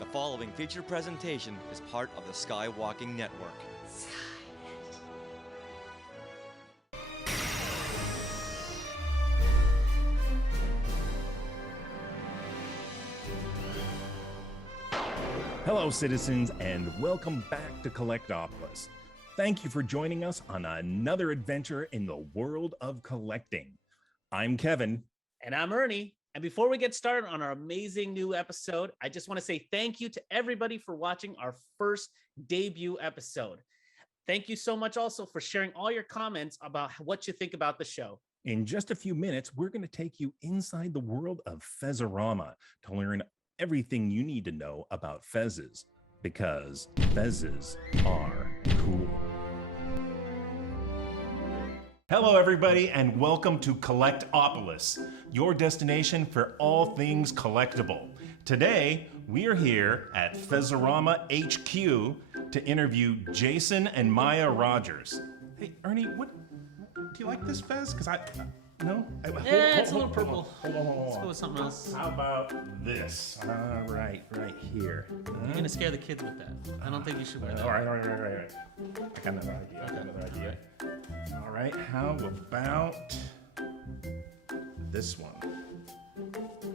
The following featured presentation is part of the Skywalking Network. Hello, citizens, and welcome back to Collectopolis. Thank you for joining us on another adventure in the world of collecting. I'm Kevin. And I'm Ernie. And before we get started on our amazing new episode, I just want to say thank you to everybody for watching our first debut episode. Thank you so much also for sharing all your comments about what you think about the show. In just a few minutes, we're going to take you inside the world of Fez-O-Rama to learn everything you need to know about Fezzes, because Fezzes are cool. Hello, everybody, and welcome to Collect-Opolis, your destination for all things collectible. Today, we are here at Fez-O-Rama HQ to interview Jason and Maya Rodgers. Hey, Ernie, do you like this Fez? Because no? It's a little purple. Hold on. Let's go with something else. How about this? Right here. You're going to scare the kids with that. I don't think you should wear that. All right. I got another idea. All right, how about this one?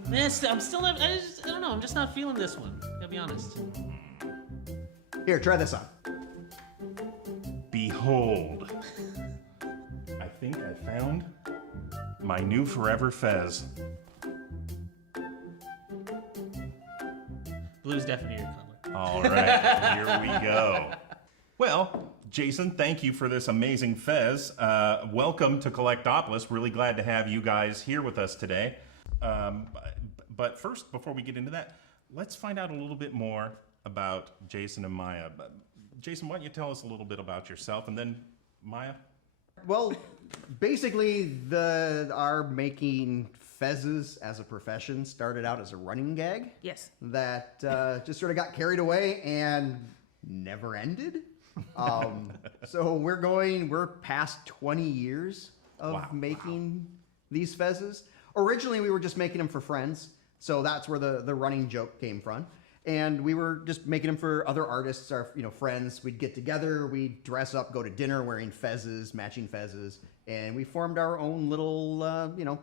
Man, I'm still not, I don't know. I'm just not feeling this one. I'll be honest. Here, try this on. Behold. I think I found my new forever Fez. Blue's definitely your color. All right, here we go. Well, Jason, thank you for this amazing Fez. Welcome to Collect-Opolis. Really glad to have you guys here with us today. But first, before we get into that, let's find out a little bit more about Jason and Maya. Jason, why don't you tell us a little bit about yourself, and then Maya? Well, basically, our making Fezzes as a profession started out as a running gag. Yes. That just sort of got carried away and never ended. So we're past 20 years of making these Fezzes. Originally, we were just making them for friends. So that's where the running joke came from. And we were just making them for other artists, our friends. We'd get together, we'd dress up, go to dinner wearing Fezzes, matching Fezzes, and we formed our own little,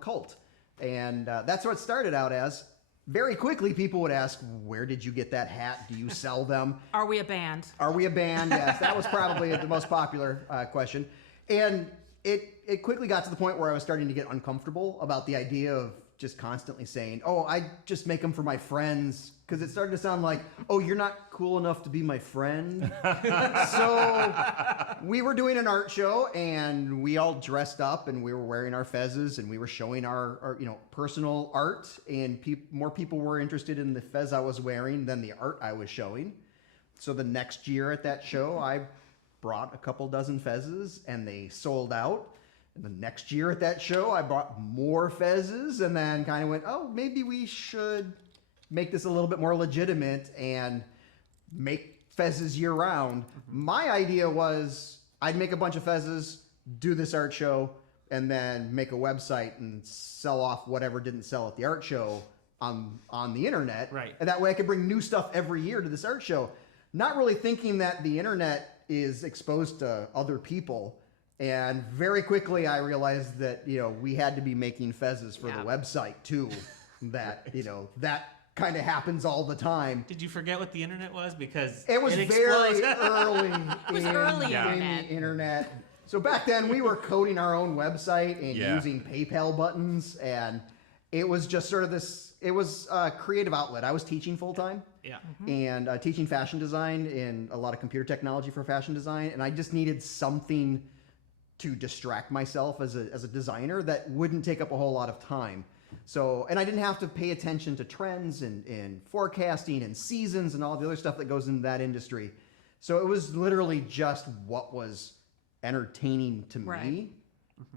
cult. And that's what it started out as. Very quickly, people would ask, where did you get that hat? Do you sell them? Are we a band? Are we a band? Yes, that was probably the most popular question. And it quickly got to the point where I was starting to get uncomfortable about the idea of just constantly saying, oh, I just make them for my friends. Because it started to sound like, oh, you're not cool enough to be my friend. So we were doing an art show, and we all dressed up, and we were wearing our Fezzes, and we were showing our personal art. And more people were interested in the Fez I was wearing than the art I was showing. So the next year at that show, I brought a couple dozen Fezzes, and they sold out. And the next year at that show, I bought more Fezzes, and then kind of went, oh, maybe we should make this a little bit more legitimate and make Fezzes year-round. My idea was I'd make a bunch of Fezzes, do this art show, and then make a website and sell off whatever didn't sell at the art show on the internet. Right. And that way I could bring new stuff every year to this art show. Not really thinking that the internet is exposed to other people. And very quickly I realized that, we had to be making Fezzes for the website too. That, that kind of happens all the time. Did you forget what the internet was? Because it was very early in the internet. So back then we were coding our own website and using PayPal buttons, and it was just sort of it was a creative outlet. I was teaching full time. Yeah. And teaching fashion design and a lot of computer technology for fashion design, and I just needed something to distract myself as a designer that wouldn't take up a whole lot of time. So, and I didn't have to pay attention to trends and forecasting and seasons and all the other stuff that goes into that industry. So it was literally just what was entertaining to me.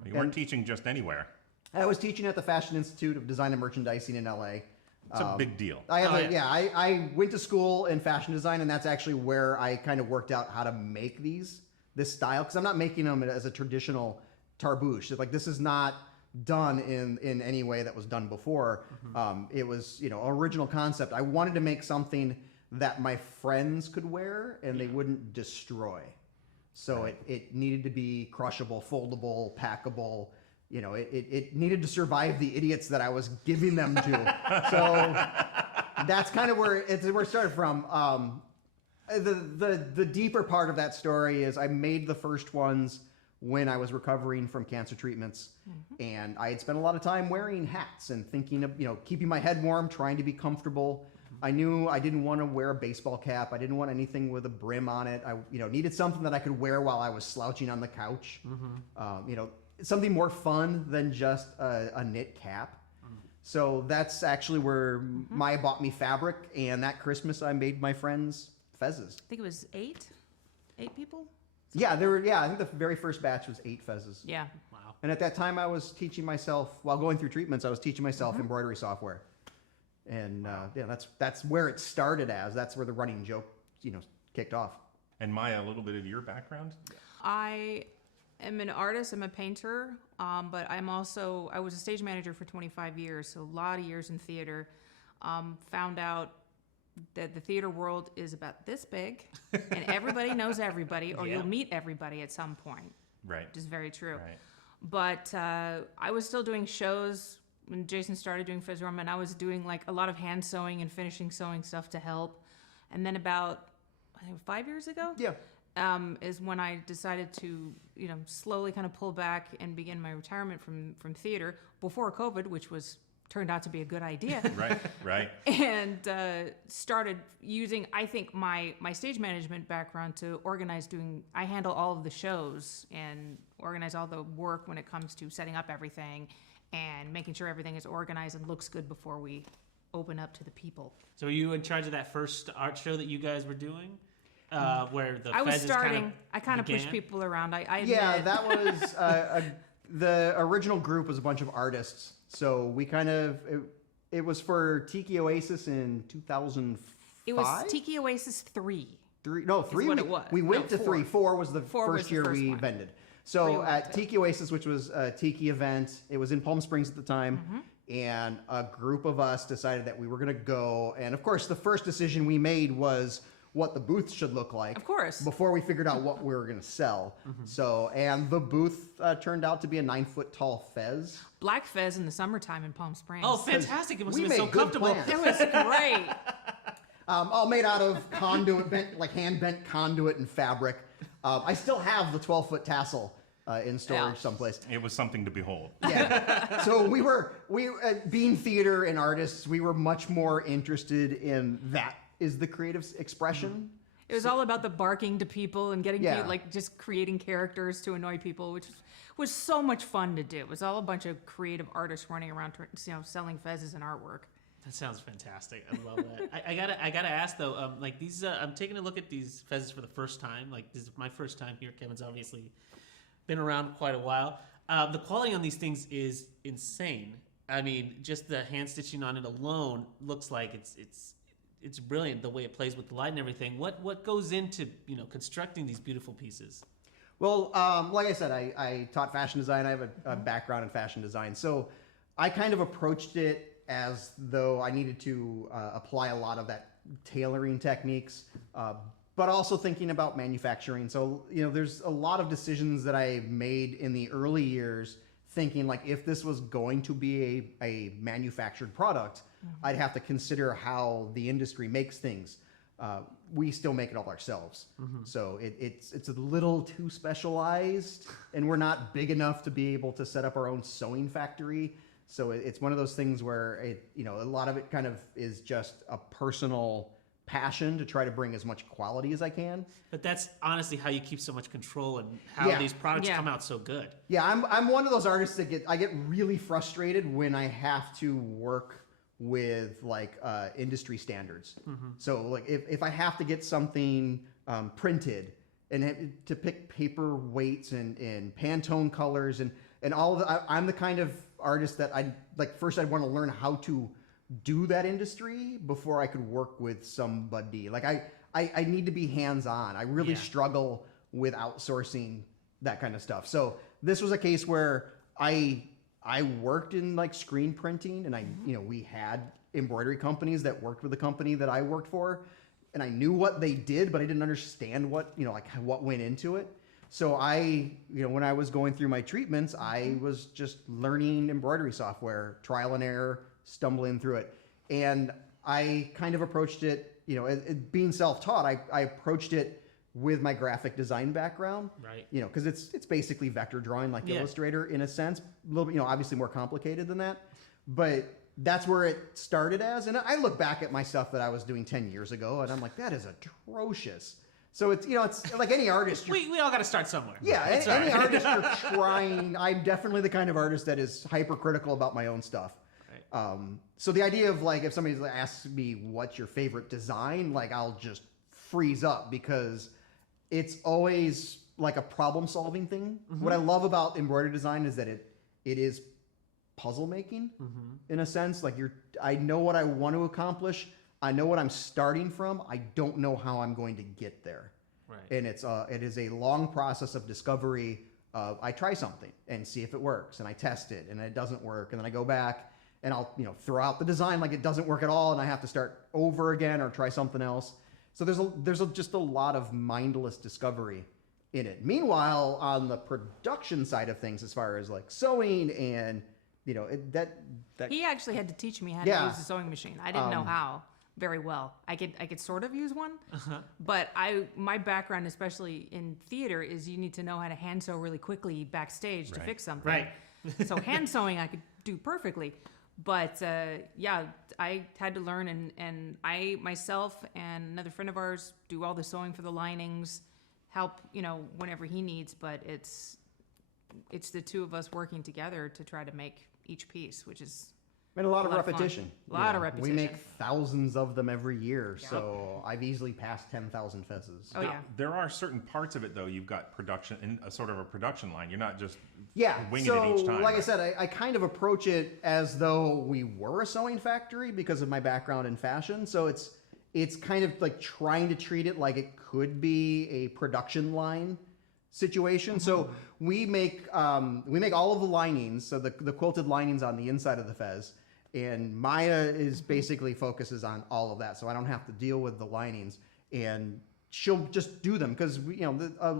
You weren't teaching just anywhere. I was teaching at the Fashion Institute of Design and Merchandising in LA. It's a big deal. I went to school in fashion design, and that's actually where I kind of worked out how to make this style, because I'm not making them as a traditional tarbouche. It's like, this is not done in any way that was done before. It was, original concept. I wanted to make something that my friends could wear and they wouldn't destroy. So it needed to be crushable, foldable, packable. You know, it needed to survive the idiots that I was giving them to. So that's kind of where it started from. The deeper part of that story is I made the first ones when I was recovering from cancer treatments, and I had spent a lot of time wearing hats and thinking of, keeping my head warm, trying to be comfortable. I knew I didn't want to wear a baseball cap. I didn't want anything with a brim on it. I, needed something that I could wear while I was slouching on the couch. Something more fun than just a knit cap. So that's actually where Maya bought me fabric, and that Christmas I made my friends Fezzes. I think it was 8 people. Yeah, there were. Yeah, I think the very first batch was 8 Fezzes. Yeah. Wow. And at that time, I was teaching myself while going through treatments. I was teaching myself embroidery software, and that's where it started as. That's where the running joke, kicked off. And Maya, a little bit of your background. I am an artist. I'm a painter, but I was a stage manager for 25 years, so a lot of years in theater. Found out that the theater world is about this big, and everybody knows everybody, or you'll meet everybody at some point. Right. Which is very true. Right. But I was still doing shows when Jason started doing Fez-O-Rama, and I was doing like a lot of hand sewing and finishing sewing stuff to help. And then about, I think 5 years ago, is when I decided to, slowly kind of pull back and begin my retirement from theater before COVID, which turned out to be a good idea. Right. And started using, I think, my stage management background to organize I handle all of the shows and organize all the work when it comes to setting up everything and making sure everything is organized and looks good before we open up to the people. So were you in charge of that first art show that you guys were doing? Where the I was Fezzes starting. I kind of began? pushed people around. I admit. Yeah, that was the original group was a bunch of artists. So we kind of it was for Tiki Oasis in 2005. It was Tiki Oasis 3. Three. what it was. We went No, to 4. 3. 4 was the Four first was the year first we one. vended. 3 So went at to. Tiki Oasis, which was a Tiki event, it was in Palm Springs at the time, and a group of us decided that we were going to go. And of course, the first decision we made was what the booth should look like. Of course. Before we figured out what we were going to sell. So, and the booth turned out to be a 9-foot tall Fez. Black Fez in the summertime in Palm Springs. Oh, fantastic! It must We have been so made good comfortable. plans. It was great. All made out of conduit, hand bent conduit and fabric. I still have the 12-foot tassel in storage Yeah. someplace. It was something to behold. Yeah. So we being theater and artists, we were much more interested in that is the creative expression. It was all about the barking to people and getting Yeah. just creating characters to annoy people, which was so much fun to do. It was all a bunch of creative artists running around, selling fezzes and artwork. That sounds fantastic. I love that. I gotta ask though. Like these, I'm taking a look at these Fezzes for the first time. Like this is my first time here. Kevin's obviously been around quite a while. The quality on these things is insane. I mean, just the hand stitching on it alone looks like it's brilliant. The way it plays with the light and everything. What goes into constructing these beautiful pieces? Well, like I said, I taught fashion design. I have a background in fashion design. So I kind of approached it as though I needed to apply a lot of that tailoring techniques, but also thinking about manufacturing. So, there's a lot of decisions that I made in the early years thinking like if this was going to be a manufactured product, I'd have to consider how the industry makes things. We still make it all ourselves. So it's a little too specialized, and we're not big enough to be able to set up our own sewing factory. So it's one of those things where a lot of it kind of is just a personal passion to try to bring as much quality as I can. But that's honestly how you keep so much control and how Yeah. these products Yeah. come out so good. Yeah, I'm one of those artists that I get really frustrated when I have to work with industry standards. So like if I have to get something printed and to pick paper weights and Pantone colors and all of the, I'm the kind of artist that first I'd want to learn how to do that industry before I could work with somebody. Like I need to be hands-on. I really struggle with outsourcing that kind of stuff. So this was a case where I worked in screen printing, and we had embroidery companies that worked with the company that I worked for. and I knew what they did, but I didn't understand what, like what went into it. So when I was going through my treatments, I was just learning embroidery software, trial and error, stumbling through it. And I kind of approached it, being self-taught, I approached it with my graphic design background. Right. Because it's basically vector drawing like Illustrator in a sense, a little bit, obviously more complicated than that. But that's where it started as. And I look back at my stuff that I was doing 10 years ago, and I'm like, that is atrocious. So it's like any artist. We all got to start somewhere. Yeah, any artist you're trying. I'm definitely the kind of artist that is hypercritical about my own stuff. Right. So the idea of like if somebody asks me what's your favorite design, like I'll just freeze up because it's always like a problem-solving thing. Mm-hmm. What I love about embroidery design is that it is puzzle making in a sense. Like I know what I want to accomplish. I know what I'm starting from. I don't know how I'm going to get there. Right. And it is a long process of discovery. I try something and see if it works, and I test it, and it doesn't work, and then I go back and I'll throw out the design like it doesn't work at all, and I have to start over again or try something else. So there's just a lot of mindless discovery in it. Meanwhile, on the production side of things, as far as like sewing and that he actually had to teach me how to use a sewing machine. I didn't know how very well. I could sort of use one, but my background, especially in theater, is you need to know how to hand sew really quickly backstage to fix something. Right. So hand sewing I could do perfectly, but I had to learn, and I myself and another friend of ours do all the sewing for the linings, help whenever he needs. But it's the two of us working together to try to make each piece, which is. And a lot of repetition. A lot of repetition. We make thousands of them every year, so I've easily passed 10,000 Fezzes. Oh, yeah. There are certain parts of it, though, you've got production, in a sort of a production line. You're not just winging it each time. Like I said, I kind of approach it as though we were a sewing factory because of my background in fashion. So it's kind of like trying to treat it like it could be a production line situation. Mm-hmm. So we make all of the linings, so the quilted linings on the inside of the Fez. And Maya is basically focuses on all of that, so I don't have to deal with the linings, and she'll just do them because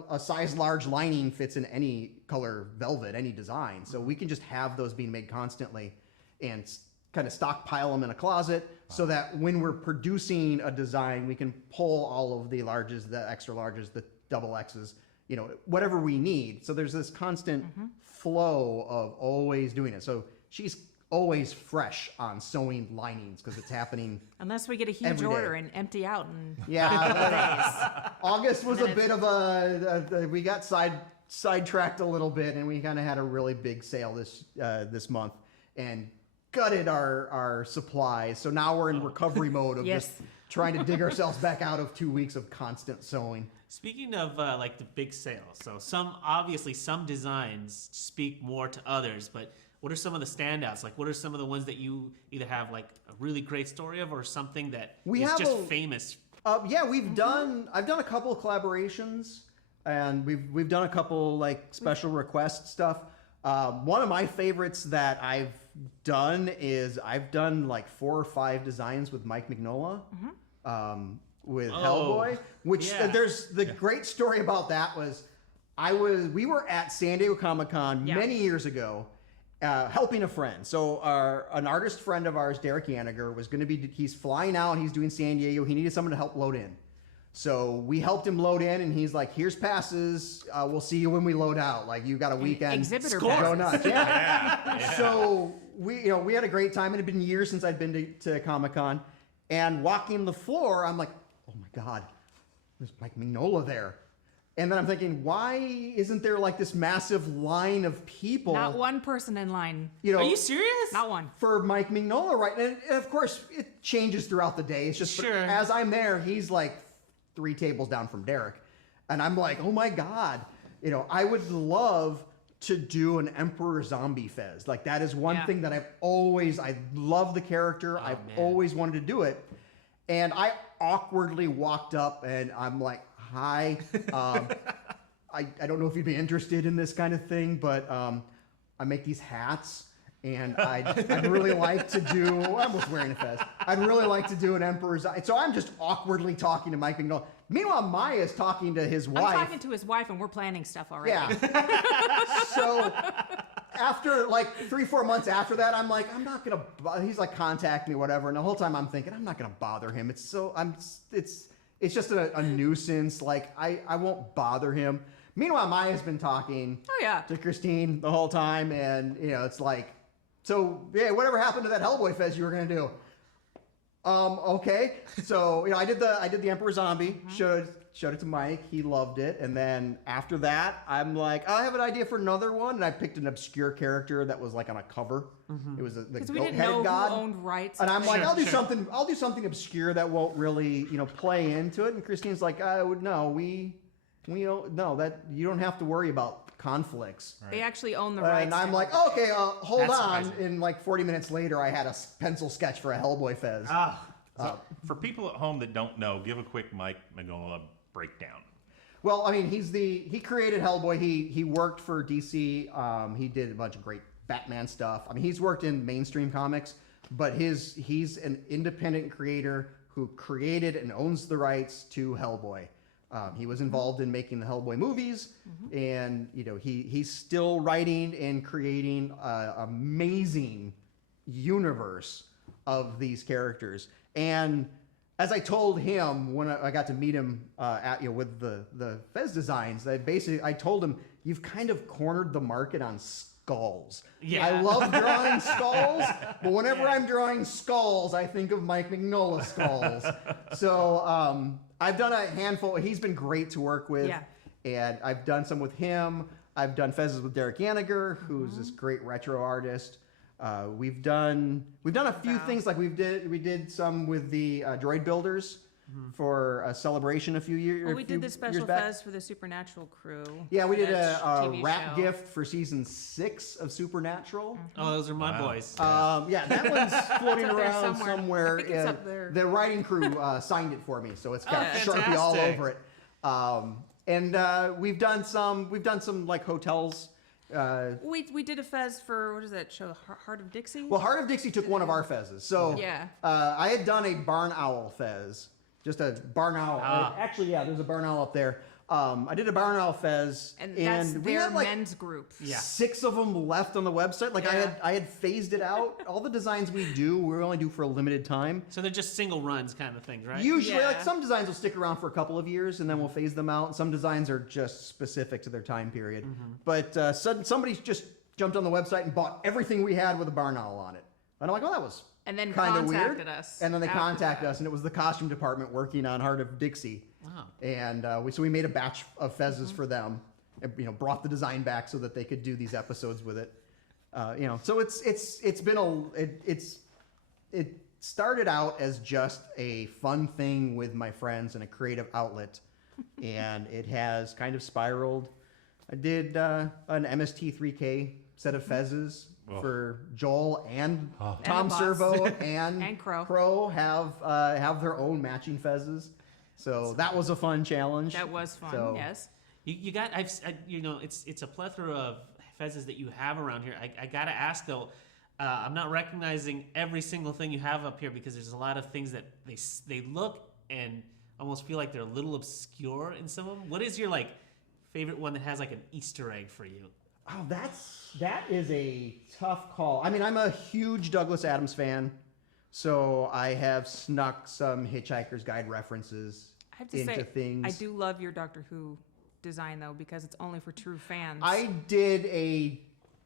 a size large lining fits in any color velvet, any design, so we can just have those being made constantly, and kind of stockpile them in a closet, so that when we're producing a design, we can pull all of the larges, the extra larges, the double X's, whatever we need. So there's this constant flow of always doing it. So she's always fresh on sewing linings because it's happening. Unless we get a huge order and empty out in August was a bit of we got sidetracked a little bit, and we kind of had a really big sale this month and gutted our supplies. So now we're in recovery mode of just trying to dig ourselves back out of 2 weeks of constant sewing. Speaking of like the big sales, so some designs speak more to others, but what are some of the standouts? Like, what are some of the ones that you either have like a really great story of, or something that is just famous? I've done a couple of collaborations, and we've done a couple like special request stuff. One of my favorites that I've done is I've done like 4 or 5 designs with Mike Mignola, with Hellboy. Which there's the great story about that was we were at San Diego Comic-Con many years ago. Helping a friend. So an artist friend of ours, Derek Yaniger, was going to he's flying out, he's doing San Diego. He needed someone to help load in. So we helped him load in, and he's like, here's passes. We'll see you when we load out. Like, you got a weekend. Exhibitor Go nuts. Yeah. So we had a great time. It had been years since I'd been to Comic-Con. And walking the floor, I'm like, oh my God, there's Mike Mignola there. And then I'm thinking, why isn't there like this massive line of people? Not one person in line. Are you serious? Not one. For Mike Mignola, right? And of course, it changes throughout the day. It's just as I'm there, he's like 3 tables down from Derek. And I'm like, oh my God. I would love to do an Emperor Zombie Fez. Like, that is one thing that I love the character. I've always wanted to do it. And I awkwardly walked up, and I'm like, hi, I don't know if you'd be interested in this kind of thing, but I make these hats, And I'd really like to do. I almost wearing a Fez. I'd really like to do an Emperor's Eye. So I'm just awkwardly talking to Mike Mignola. Meanwhile, Maya's talking to his wife. I'm talking to his wife, and we're planning stuff already. Yeah. So after like 3-4 months after that, I'm like, I'm not gonna. He's like, contact me, whatever. And the whole time I'm thinking, I'm not gonna bother him. It's just a nuisance. Like I won't bother him. Meanwhile, Maya's been talking to Christine the whole time, and it's like, so yeah, whatever happened to that Hellboy Fez you were gonna do? Okay. So I did the Emperor Zombie. Showed it to Mike. He loved it. And then after that, I'm like, I have an idea for another one, and I picked an obscure character that was like on a cover. It was the goat-headed god. Who owned rights. And I'm like, I'll do something obscure that won't really play into it. And Christine's like, no, we don't, no, that you don't have to worry about conflicts. Right. They actually own the rights. And I'm like, okay, hold on. And like 40 minutes later, I had a pencil sketch for a Hellboy Fez. So for people at home that don't know, give a quick Mike Mignola breakdown. Well, I mean, he created Hellboy. He worked for DC. He did a bunch of great Batman stuff. I mean, he's worked in mainstream comics, but he's an independent creator who created and owns the rights to Hellboy. He was involved in making the Hellboy movies, and he's still writing and creating an amazing universe of these characters. And as I told him when I got to meet him with the Fez designs, I told him, you've kind of cornered the market on skulls. Yeah. I love drawing skulls, but whenever I'm drawing skulls, I think of Mike Mignola skulls. So I've done a handful. He's been great to work with, and I've done some with him. I've done Fezzes with Derek Yaniger, who's this great retro artist. We've done a few things, like we did some with the droid builders for a celebration a few years. Well, we did the special Fez for the Supernatural crew. Yeah, we did a wrap gift for season 6 of Supernatural. Oh, those are my boys. Yeah, that one's floating around somewhere. I think it's up there. The writing crew signed it for me, so it's got Sharpie all over it. And we've done some like hotels. We did a Fez for, what is that show, Heart of Dixie? Well, Heart of Dixie took one of our Fezzes. So I had done a barn owl Fez. Just a barn owl. Actually, yeah, there's a barn owl up there. I did a barn owl Fez, and that's we had like men's group. 6 of them left on the website. Like I had phased it out. All the designs we only do for a limited time. So they're just single runs kind of things, right? Usually, like some designs will stick around for a couple of years, and then we'll phase them out. Some designs are just specific to their time period. But somebody just jumped on the website and bought everything we had with a barn owl on it. And I'm like, oh, that was and then kind of weird. Us and then they contacted us, and it was the costume department working on Heart of Dixie. Wow. And we made a batch of Fezzes for them, and brought the design back so that they could do these episodes with it. So it started out as just a fun thing with my friends and a creative outlet, and it has kind of spiraled. I did an MST3K set of Fezzes for Joel and Tom Servo and Crow have their own matching Fezzes. So that was a fun challenge. That was fun. Yes. You got it's a plethora of Fezzes that you have around here. I gotta ask though, I'm not recognizing every single thing you have up here because there's a lot of things that they look and almost feel like they're a little obscure in some of them. What is your favorite one that has like an Easter egg for you? Oh, that is a tough call. I mean, I'm a huge Douglas Adams fan, so I have snuck some Hitchhiker's Guide references into things. I do love your Doctor Who design though, because it's only for true fans. I did a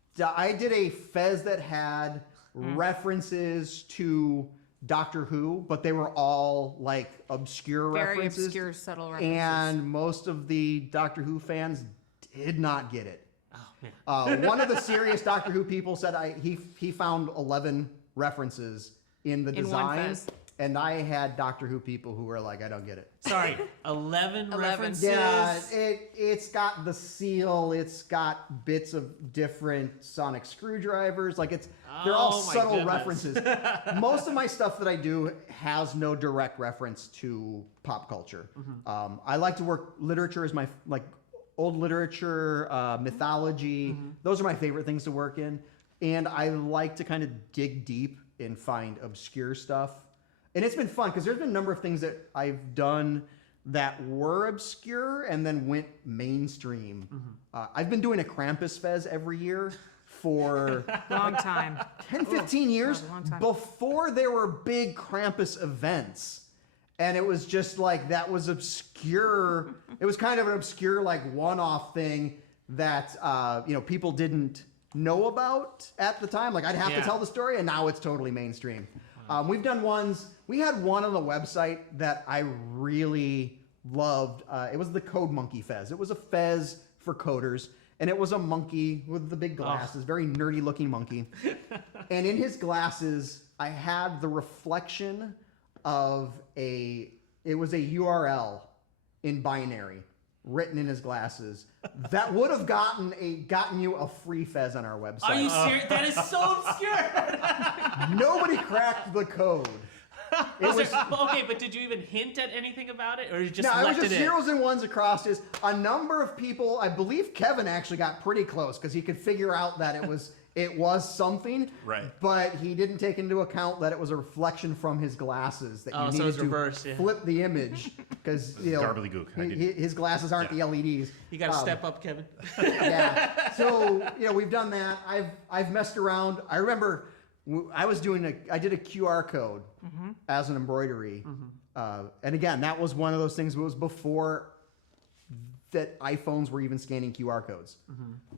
Fez that had references to Doctor Who, but they were all like obscure Very references. obscure, subtle references. And most of the Doctor Who fans did not get it. Oh man. One of the serious Doctor Who people said he found 11 references in the design, and I had Doctor Who people who were like, I don't get it. Sorry, 11 references? Yeah, it's got the seal, it's got bits of different sonic screwdrivers, they're all subtle references. Most of my stuff that I do has no direct reference to pop culture. I like to work literature as my, old literature, mythology. Those are my favorite things to work in. and I like to kind of dig deep and find obscure stuff. And it's been fun because there's been a number of things that I've done that were obscure and then went mainstream. I've been doing a Krampus Fez every year for Long time. 10, 15 years a long time. before there were big Krampus events. And it was just like, that was obscure. It was kind of an obscure, like, one-off thing that, people didn't know about at the time. Like, I'd have to tell the story, and now it's totally mainstream. We've done ones. We had one on the website that I really loved. It was the Code Monkey Fez. It was a Fez for coders, and it was a monkey with the big glasses, very nerdy-looking monkey. And in his glasses, I had the reflection of it was a URL in binary written in his glasses that would have gotten you a free Fez on our website. Are you serious? That is so obscure. Nobody cracked the code. Okay, but did you even hint at anything about it, or you just No, it left was just it in? zeros and ones across. Is a number of people. I believe Kevin actually got pretty close because he could figure out that it was something. Right. But he didn't take into account that it was a reflection from his glasses that you so needed it's to reverse, yeah. flip the image because Gobbledygook. I didn't- his glasses aren't the LEDs. You got to step up, Kevin. Yeah. So we've done that. I've messed around. I remember I did a QR code as an embroidery, and again that was one of those things. It was before that iPhones were even scanning QR codes.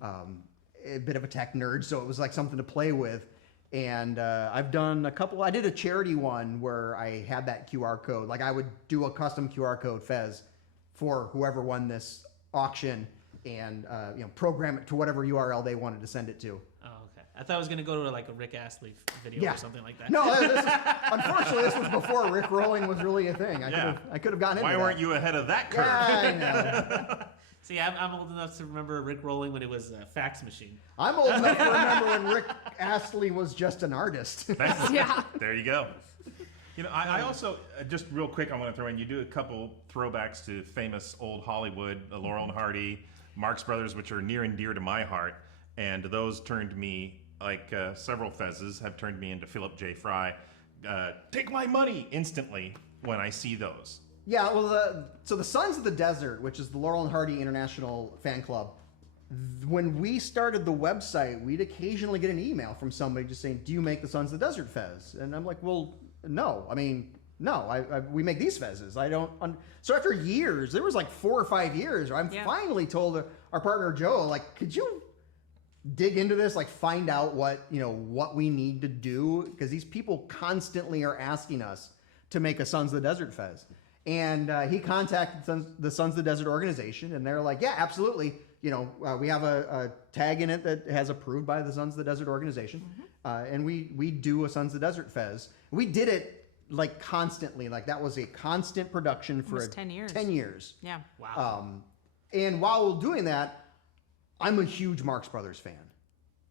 A bit of a tech nerd, so it was like something to play with. And I've done a couple. I did a charity one where I had that QR code. Like I would do a custom QR code Fez for whoever won this auction, and program it to whatever URL they wanted to send it to. Oh, okay. I thought I was going to go to like a Rick Astley video or something like that. No, unfortunately, this was before Rick rolling was really a thing. I could have gotten into Why that. weren't you ahead of that curve? Yeah, I know. See, I'm old enough to remember Rick rolling when it was a fax machine. I'm old enough to remember when Rick Astley was just an artist. Yeah. There you go. I also, just real quick, I want to throw in, you do a couple throwbacks to famous old Hollywood, Laurel and Hardy, Marx Brothers, which are near and dear to my heart. And those turned me, like several Fezzes have turned me into Philip J. Fry. Take my money instantly when I see those. Yeah, well, so the Sons of the Desert, which is the Laurel and Hardy International Fan Club, when we started the website, we'd occasionally get an email from somebody just saying, "Do you make the Sons of the Desert Fez?" And I'm like, "Well, no. I mean, no. We make these Fezzes. I don't." So after years, there was like 4 or 5 years, I'm finally told our partner Joe, like, "Could you dig into this? Like, find out what we need to do, because these people constantly are asking us to make a Sons of the Desert Fez." And he contacted the Sons of the Desert organization, and they're like, "Yeah, absolutely. We have a tag in it that has approved by the Sons of the Desert organization, and we do a Sons of the Desert Fez." We did it like constantly, like that was a constant production for Almost 10 years. 10 years. Yeah. Wow. And while doing that, I'm a huge Marx Brothers fan.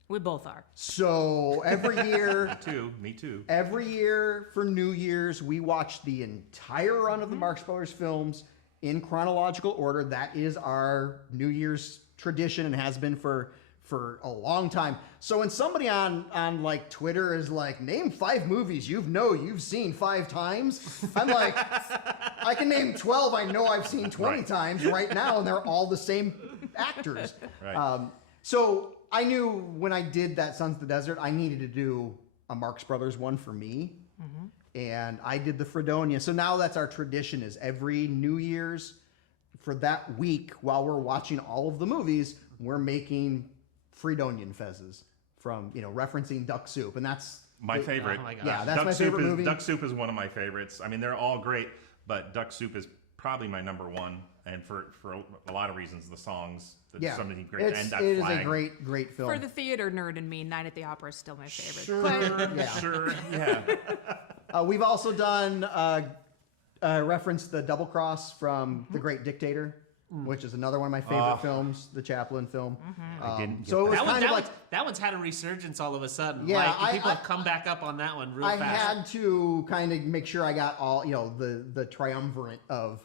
We both are. So every year, Me too. every year for New Year's, we watch the entire run of the Marx Brothers films in chronological order. That is our New Year's tradition and has been for a long time. So when somebody on like Twitter is like, "Name 5 movies you've seen 5 times," I'm like, I can name 12 I know I've seen 20 times right now, and they're all the same actors. Right. So I knew when I did that Sons of the Desert, I needed to do a Marx Brothers one for me. And I did the Fredonia. So now that's our tradition, is every New Year's for that week while we're watching all of the movies, we're making Fredonian Fezzes from, referencing Duck Soup. And that's My favorite. Oh my gosh. Yeah, that's Duck my Soup favorite movie. Duck Soup is one of my favorites. I mean, they're all great, but Duck Soup is probably my number one. And for a lot of reasons, the songs, so many great, and that it flag. is a great film. For the theater nerd in me, Night at the Opera is still my favorite. Sure, yeah. Sure, yeah. We've also done reference the Double Cross from The Great Dictator, which is another one of my favorite films, the Chaplin film. I didn't get So it was kind of like that one's had a resurgence all of a sudden. Yeah, like, people have come back up on that one real I fast. had to kind of make sure I got all the triumvirate of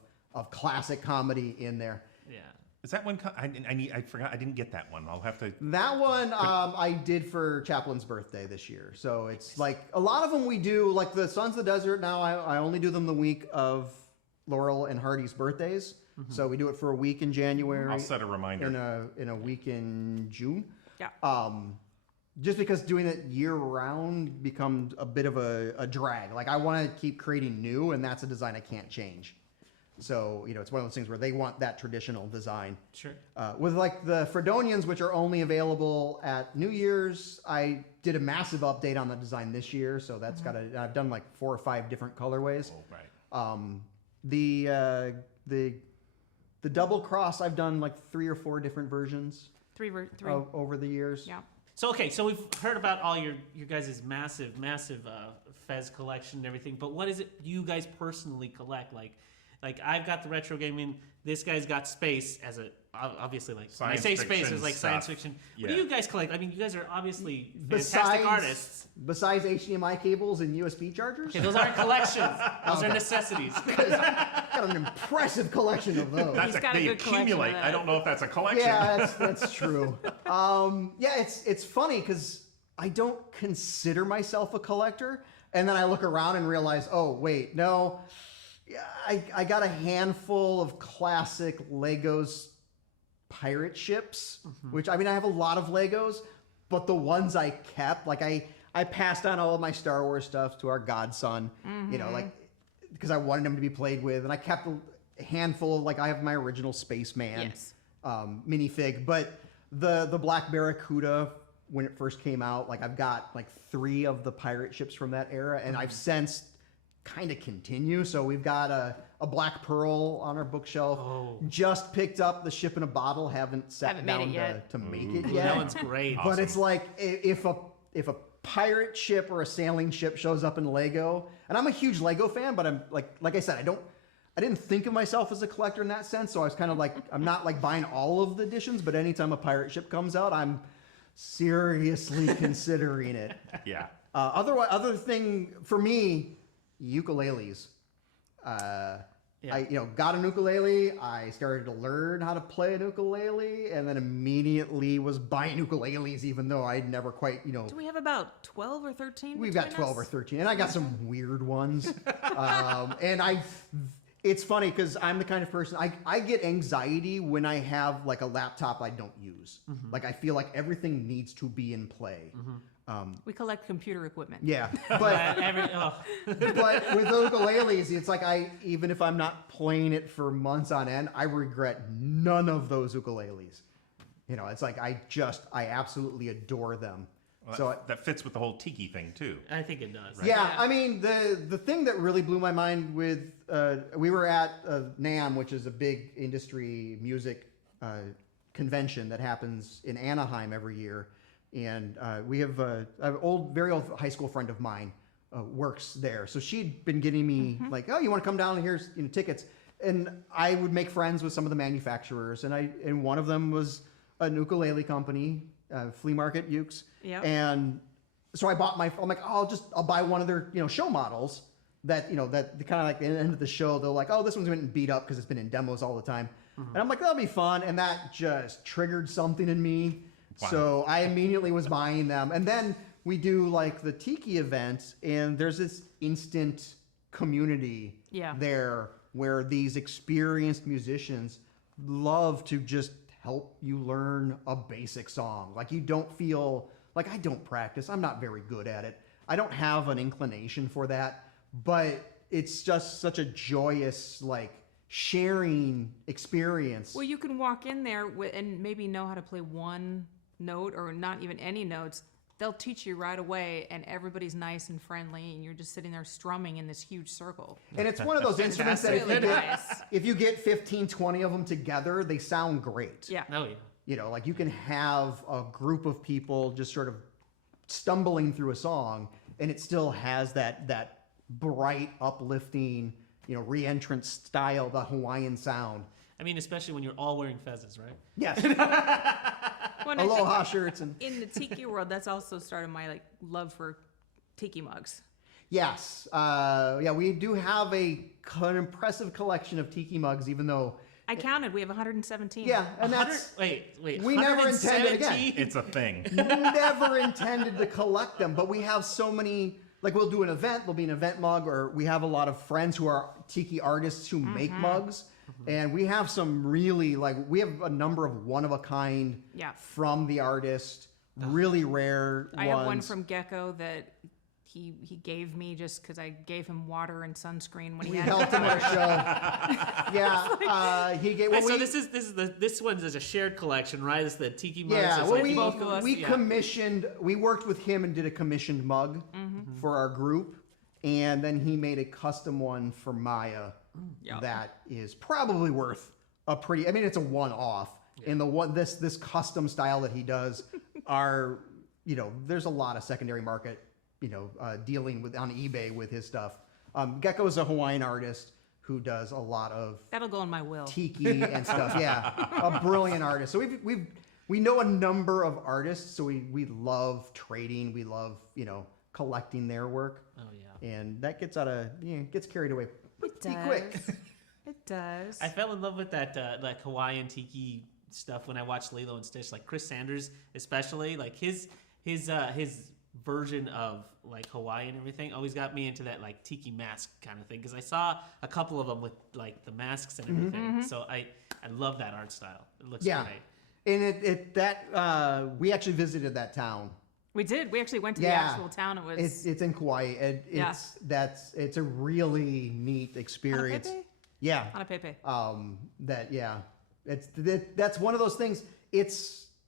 classic comedy in there. Yeah. Is that one? I forgot. I didn't get that one. I'll have to. That one I did for Chaplin's birthday this year. So it's like a lot of them we do, like the Sons of the Desert. Now I only do them the week of Laurel and Hardy's birthdays. So we do it for a week in January. I'll set a reminder. In a week in June. Yeah. Just because doing it year round becomes a bit of a drag. Like I want to keep creating new, and that's a design I can't change. So, it's one of those things where they want that traditional design. Sure. With like the Fredonians, which are only available at New Year's, I did a massive update on the design this year. So that's I've done like 4 or 5 different colorways. Oh, right. The double cross, I've done like 3 or 4 different versions. Three. Over the years. Yeah. So we've heard about all your guys' massive Fez collection and everything, but what is it you guys personally collect? Like I've got the retro gaming. This guy's got space as a obviously like when I say space is like science fiction. Yeah. What do you guys collect? I mean, you guys are obviously fantastic artists. Besides HDMI cables and USB chargers, Okay, those aren't collections. Those are necessities. got an impressive collection of those. He's got a They good collection of accumulate. that. I don't know if that's a collection. Yeah, that's true. It's funny because I don't consider myself a collector, and then I look around and realize, oh wait, no. Yeah, I got a handful of classic Legos pirate ships, which I have a lot of Legos, but the ones I kept, like I passed on all of my Star Wars stuff to our godson, because I wanted him to be played with, and I kept a handful of, like I have my original Spaceman minifig, but the Black Barracuda, when it first came out, like I've got like 3 of the pirate ships from that era, and I've since kind of continue. So we've got a Black Pearl on our bookshelf. Just picked up the Ship in a Bottle. Haven't sat down to make it yet. That one's great. But it's like if a pirate ship or a sailing ship shows up in Lego, and I'm a huge Lego fan, but I'm like I said, I didn't think of myself as a collector in that sense. So I was kind of like, I'm not like buying all of the editions, but anytime a pirate ship comes out, I'm seriously considering it. Yeah. Other thing for me, ukuleles. I got an ukulele. I started to learn how to play an ukulele, and then immediately was buying ukuleles, even though I'd never quite, Do we have about 12 or 13? We've got 12 or 13, and I got some weird ones. It's funny because I'm the kind of person, I get anxiety when I have like a laptop I don't use. Like I feel like everything needs to be in play. We collect computer equipment. Yeah, but but with ukuleles, it's like even if I'm not playing it for months on end, I regret none of those ukuleles. It's like I absolutely adore them. Well, So that fits with the whole tiki thing too. I think it does. yeah, I mean the thing that really blew my mind with we were at NAMM, which is a big industry music convention that happens in Anaheim every year. And we have an very old high school friend of mine works there. So she'd been getting me like, oh, you want to come down and here's tickets. And I would make friends with some of the manufacturers. And one of them was an ukulele company, Flea Market Ukes. Yep. And so I bought I'm like, oh, I'll buy one of their show models that that kind of like at the end of the show they're like, oh, this one's been beat up because it's been in demos all the time. And I'm like, that'll be fun. And that just triggered something in me. Wow. So I immediately was buying them. And then we do like the Tiki events, and there's this instant community there where these experienced musicians love to just help you learn a basic song. Like you don't feel like I don't practice. I'm not very good at it. I don't have an inclination for that, but it's just such a joyous like sharing experience. Well, you can walk in there and maybe know how to play one note or not even any notes. They'll teach you right away, and everybody's nice and friendly, and you're just sitting there strumming in this huge circle. And it's one of those instruments that if you get 15, 20 of them together, they sound great. Yeah. Oh, yeah. Like you can have a group of people just sort of stumbling through a song, and it still has that bright, uplifting, re-entrance style, the Hawaiian sound. I mean, especially when you're all wearing Fezzes, right? Yes. Well, Aloha shirts and in the tiki world, that's also started my love for tiki mugs. Yes. We do have an impressive collection of tiki mugs, even though I counted. We have 117. Yeah, and that's wait. we never intended again. It's a thing. Never intended to collect them, but we have so many. Like we'll do an event, there'll be an event mug, or we have a lot of friends who are tiki artists who make mugs, and we have some really we have a number of one of a kind from the artist, really rare I ones. have one from Gecko that he gave me just because I gave him water and sunscreen when he had helped him at a show. Yeah, he gave. Well, So this one's is a shared collection, right? It's the Tiki mugs. Yeah, It's well, like both of us. we commissioned. We worked with him and did a commissioned mug for our group, and then he made a custom one for Maya. That is probably worth a pretty. I mean, it's a one-off. In this custom style that he does, there's a lot of secondary market. Dealing with on eBay with his stuff. Gecko is a Hawaiian artist who does a lot of That'll go in my will. tiki and stuff. Yeah, a brilliant artist. So we know a number of artists. So we love trading. We love collecting their work. Oh yeah. And that gets gets carried away pretty does. quick. It does. I fell in love with that like Hawaiian tiki stuff when I watched Lilo and Stitch. Like Chris Sanders, especially like his version of like Hawaii and everything always got me into that like tiki mask kind of thing because I saw a couple of them with like the masks and everything. So I love that art style. It looks great. And we actually visited that town. We did. We actually went to the actual town. It was. It's in Kauai. It's a really neat experience. Hanapepe? Yeah. Hanapepe. That's one of those things.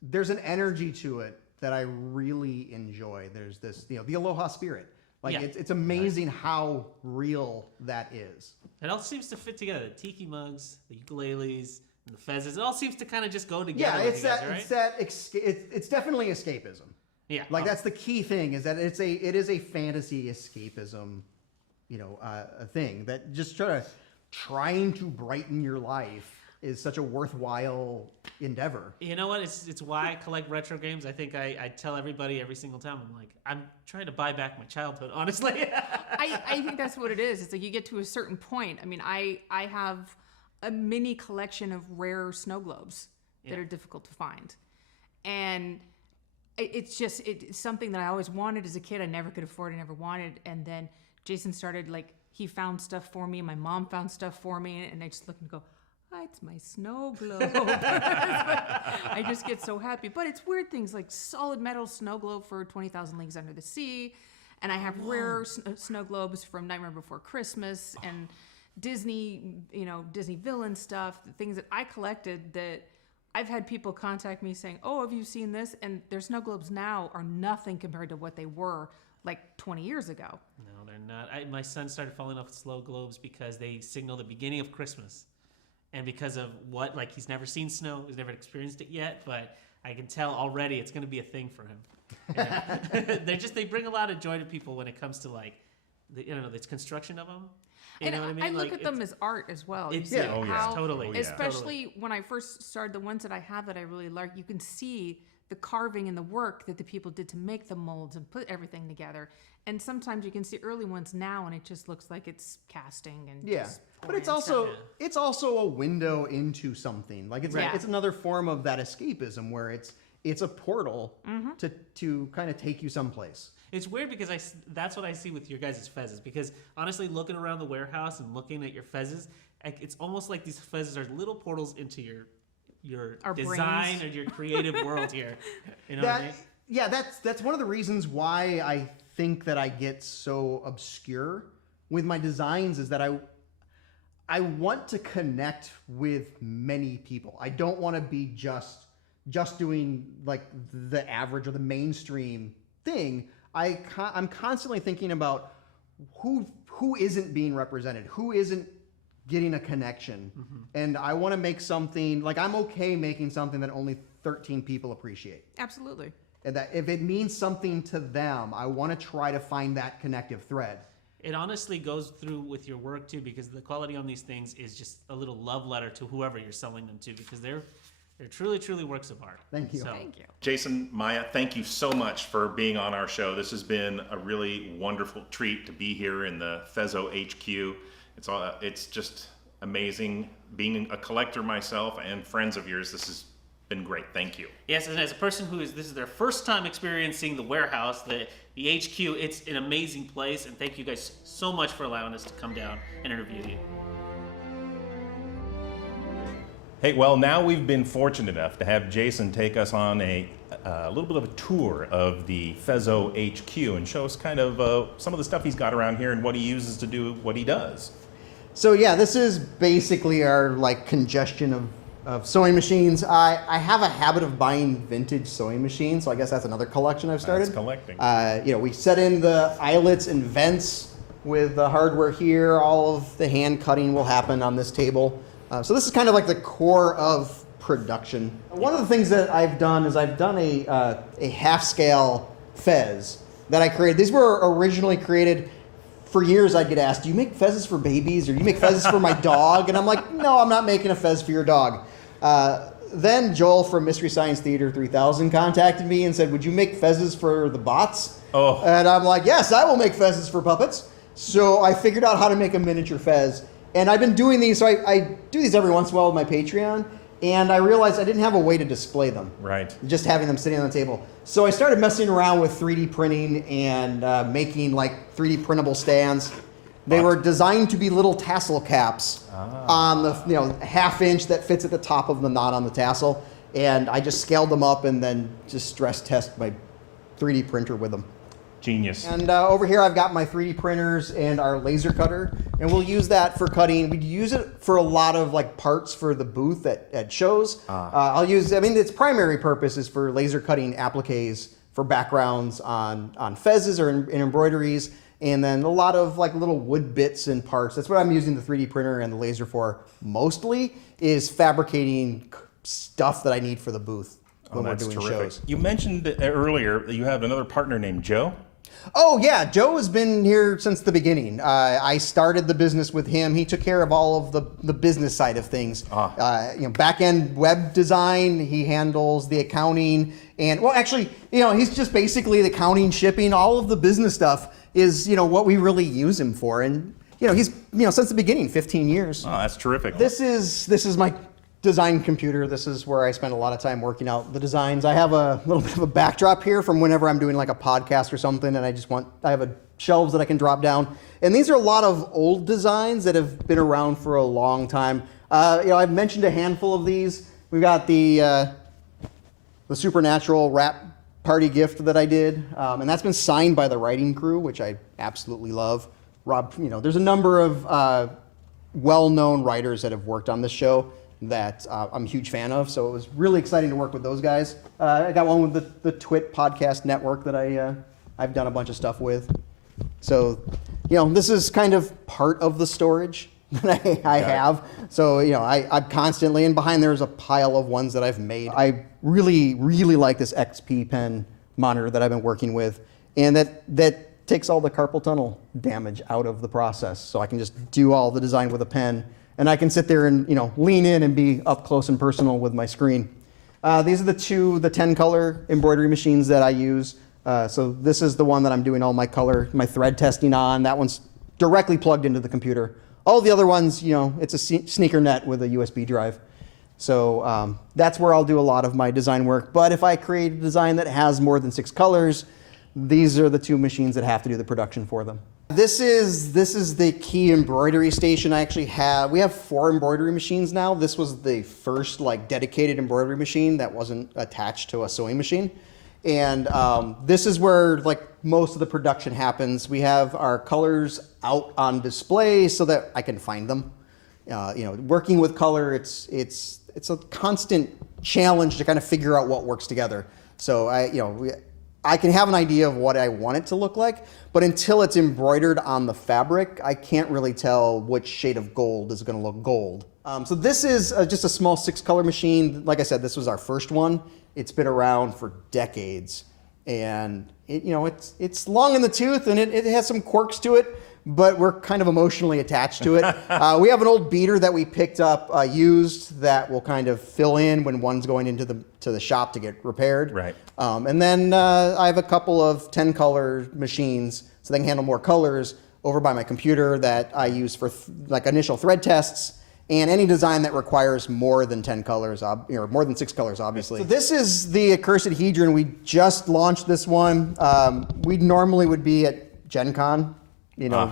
There's an energy to it that I really enjoy. There's this, the aloha spirit. It's amazing how real that is. It all seems to fit together. The tiki mugs, the ukuleles, and the fezzes. It all seems to kind of just go together. Yeah, it's definitely escapism. Yeah. That's the key thing is that it is a fantasy escapism, a thing that just trying to brighten your life is such a worthwhile endeavor. You know what? It's why I collect retro games. I think I tell everybody every single time. I'm like, I'm trying to buy back my childhood, honestly. I think that's what it is. It's like you get to a certain point. I mean, I have a mini collection of rare snow globes that are difficult to find. And it's something that I always wanted as a kid. I never could afford. I never wanted. And then Jason started, he found stuff for me. My mom found stuff for me. And I just look and go, it's my snow globe. I just get so happy. But it's weird things like solid metal snow globe for 20,000 Leagues Under the Sea. And I have rare snow globes from Nightmare Before Christmas and Disney, Disney villain stuff, the things that I collected that I've had people contact me saying, oh, have you seen this? And their snow globes now are nothing compared to what they were 20 years ago. No, they're not. My son started falling off with snow globes because they signal the beginning of Christmas. And because of he's never seen snow, he's never experienced it yet, but I can tell already it's going to be a thing for him. They bring a lot of joy to people when it comes to the construction of them. You know what I mean? I look at them as art as well. Totally. Especially when I first started, the ones that I have that I really like, you can see the carving and the work that the people did to make the molds and put everything together. And sometimes you can see early ones now, and it just looks like it's casting and but it's also a window into something. It's another form of that escapism where it's a portal to kind of take you someplace. It's weird because that's what I see with your guys' Fezzes. Because honestly, looking around the warehouse and looking at your Fezzes, it's almost like these Fezzes are little portals into your design brains. or your creative world here. You know what I mean? Yeah, that's one of the reasons why I think that I get so obscure with my designs is that I want to connect with many people. I don't want to be just doing the average or the mainstream thing. I'm constantly thinking about who isn't being represented, who isn't getting a connection. And I want to make something I'm okay making something that only 13 people appreciate. Absolutely. And that if it means something to them, I want to try to find that connective thread. It honestly goes through with your work too, because the quality on these things is just a little love letter to whoever you're selling them to, because they're truly works of art. Thank you. Thank you. Jason, Maya, thank you so much for being on our show. This has been a really wonderful treat to be here in the Fezzo HQ. It's just amazing. Being a collector myself and friends of yours, this has been great. Thank you. Yes, and as a person this is their first time experiencing the warehouse, the HQ, it's an amazing place, and thank you guys so much for allowing us to come down and interview you. Hey, well, now we've been fortunate enough to have Jason take us on a little bit of a tour of the Fezzo HQ and show us kind of some of the stuff he's got around here and what he uses to do what he does. So yeah, this is basically our like congestion of sewing machines. I have a habit of buying vintage sewing machines, so I guess that's another collection I've started. That's collecting. We set in the eyelets and vents with the hardware here. All of the hand cutting will happen on this table. So this is kind of like the core of production. One of the things that I've done is I've done a half-scale Fez that I created. These were originally created. For years, I'd get asked, do you make Fezzes for babies or do you make Fezzes for my dog? And I'm like, no, I'm not making a Fez for your dog. Then Joel from Mystery Science Theater 3000 contacted me and said, would you make Fezzes for the bots? Oh. And I'm like, yes, I will make Fezzes for puppets. So I figured out how to make a miniature Fez. And I've been doing these, so I do these every once in a while with my Patreon. And I realized I didn't have a way to display them. Right. Just having them sitting on the table. So I started messing around with 3D printing and making like 3D printable stands. They were designed to be little tassel caps on the half-inch that fits at the top of the knot on the tassel. And I just scaled them up and then just stress test my 3D printer with them. Genius. And over here I've got my 3D printers and our laser cutter, and we'll use that for cutting. We'd use it for a lot of like parts for the booth at shows. Its primary purpose is for laser cutting appliques for backgrounds on fezzes or in embroideries, and then a lot of like little wood bits and parts. That's what I'm using the 3D printer and the laser for mostly, is fabricating stuff that I need for the booth when we're doing shows. You mentioned earlier that you have another partner named Joe. Oh yeah, Joe has been here since the beginning. I started the business with him. He took care of all of the business side of things. Back-end web design. He handles the accounting, and well, actually, he's just basically the accounting, shipping, all of the business stuff is what we really use him for. And he's since the beginning, 15 years. Oh, that's terrific. This is my design computer. This is where I spend a lot of time working out the designs. I have a little bit of a backdrop here from whenever I'm doing like a podcast or something, and I have shelves that I can drop down. And these are a lot of old designs that have been around for a long time. I've mentioned a handful of these. We've got the Supernatural wrap party gift that I did, and that's been signed by the writing crew, which I absolutely love. Rob, there's a number of well-known writers that have worked on this show that I'm a huge fan of, so it was really exciting to work with those guys. I got one with the Twit podcast network that I've done a bunch of stuff with. So, this is kind of part of the storage that I have. So, I'm constantly, and behind there's a pile of ones that I've made. I really, really like this XP pen monitor that I've been working with, and that takes all the carpal tunnel damage out of the process. So I can just do all the design with a pen. And I can sit there and lean in and be up close and personal with my screen. These are the 10-color embroidery machines that I use. So this is the one that I'm doing all my thread testing on. That one's directly plugged into the computer. All the other ones, it's a sneaker net with a USB drive. So that's where I'll do a lot of my design work. But if I create a design that has more than 6 colors, these are the 2 machines that have to do the production for them. This is the key embroidery station I actually have. We have 4 embroidery machines now. This was the first dedicated embroidery machine that wasn't attached to a sewing machine. And this is where most of the production happens. We have our colors out on display so that I can find them. Working with color, it's a constant challenge to kind of figure out what works together. So I can have an idea of what I want it to look like, but until it's embroidered on the fabric, I can't really tell which shade of gold is going to look gold. So this is just a small 6-color machine. Like I said, this was our first one. It's been around for decades, and it's long in the tooth, and it has some quirks to it, but we're kind of emotionally attached to it. We have an old beater that we picked up used that will kind of fill in when one's going into the shop to get repaired. Right. And then I have a couple of 10-color machines so they can handle more colors over by my computer that I use for initial thread tests. and any design that requires more than 10 colors, more than 6 colors, obviously. So this is the Accursed Hedron. We just launched this one. We normally would be at Gen Con,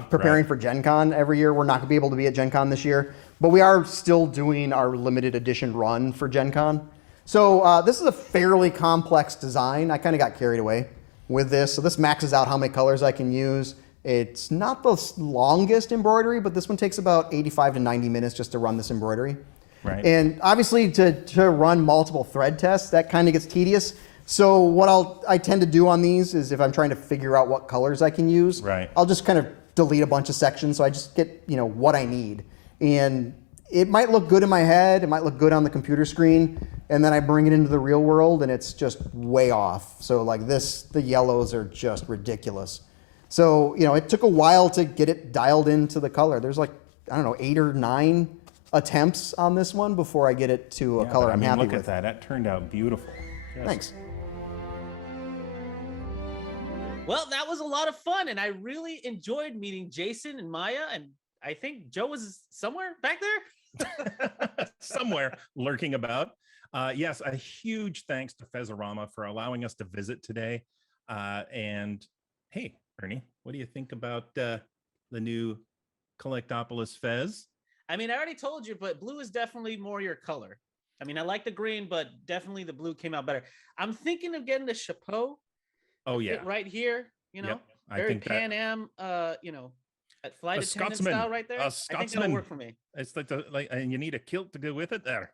preparing for Gen Con every year. We're not gonna be able to be at Gen Con this year, but we are still doing our limited edition run for Gen Con. So this is a fairly complex design. I kind of got carried away with this. So this maxes out how many colors I can use. It's not the longest embroidery, but this one takes about 85 to 90 minutes just to run this embroidery. Right. And obviously to run multiple thread tests, that kind of gets tedious. So what I tend to do on these is if I'm trying to figure out what colors I can use, I'll just kind of delete a bunch of sections so I just get what I need. And it might look good in my head, it might look good on the computer screen, and then I bring it into the real world and it's just way off. So like this, the yellows are just ridiculous. So, it took a while to get it dialed into the color. There's like, I don't know, 8 or 9 attempts on this one before I get it to a color I'm happy with. Look at that. That turned out beautiful. Yes. Thanks. Well, that was a lot of fun, and I really enjoyed meeting Jason and Maya, and I think Joe was somewhere back there. Somewhere lurking about. Yes, a huge thanks to Fez-O-Rama for allowing us to visit today. And hey, Ernie, what do you think about the new Collectopolis Fez? I mean, I already told you, but blue is definitely more your color. I mean, I like the green, but definitely the blue came out better. I'm thinking of getting the chapeau. Oh yeah, right here. Yep, very Pan Am. At flight attendant style right there. A I think that'll work for me. It's and you need a kilt to go with it there.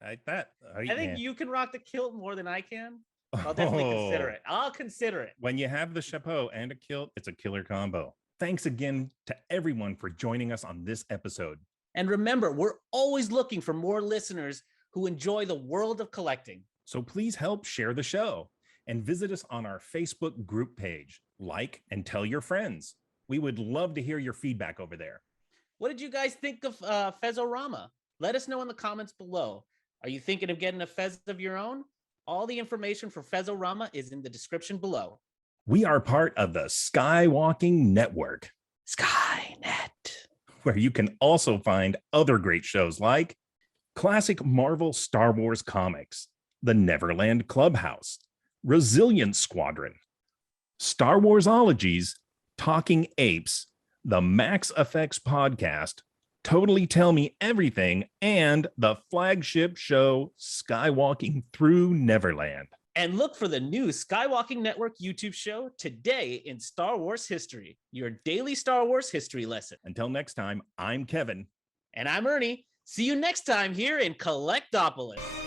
Like that. I think you can rock the kilt more than I can. I'll definitely consider it. I'll consider it. When you have the chapeau and a kilt, it's a killer combo. Thanks again to everyone for joining us on this episode. And remember, we're always looking for more listeners who enjoy the world of collecting. So please help share the show and visit us on our Facebook group page. Like and tell your friends. We would love to hear your feedback over there. What did you guys think of Fez-O-Rama? Let us know in the comments below. Are you thinking of getting a Fez of your own? All the information for Fez-O-Rama is in the description below. We are part of the Skywalking Network, Skynet, where you can also find other great shows like classic Marvel Star Wars comics, The Neverland Clubhouse, Resilience Squadron, Star Warsologies, Talking Apes, the Max Effects Podcast, Totally Tell Me Everything, and the flagship show Skywalking Through Neverland. And look for the new Skywalking Network YouTube show, Today in Star Wars History, your daily Star Wars history lesson. Until next time, I'm Kevin. And I'm Ernie. See you next time here in Collectopolis.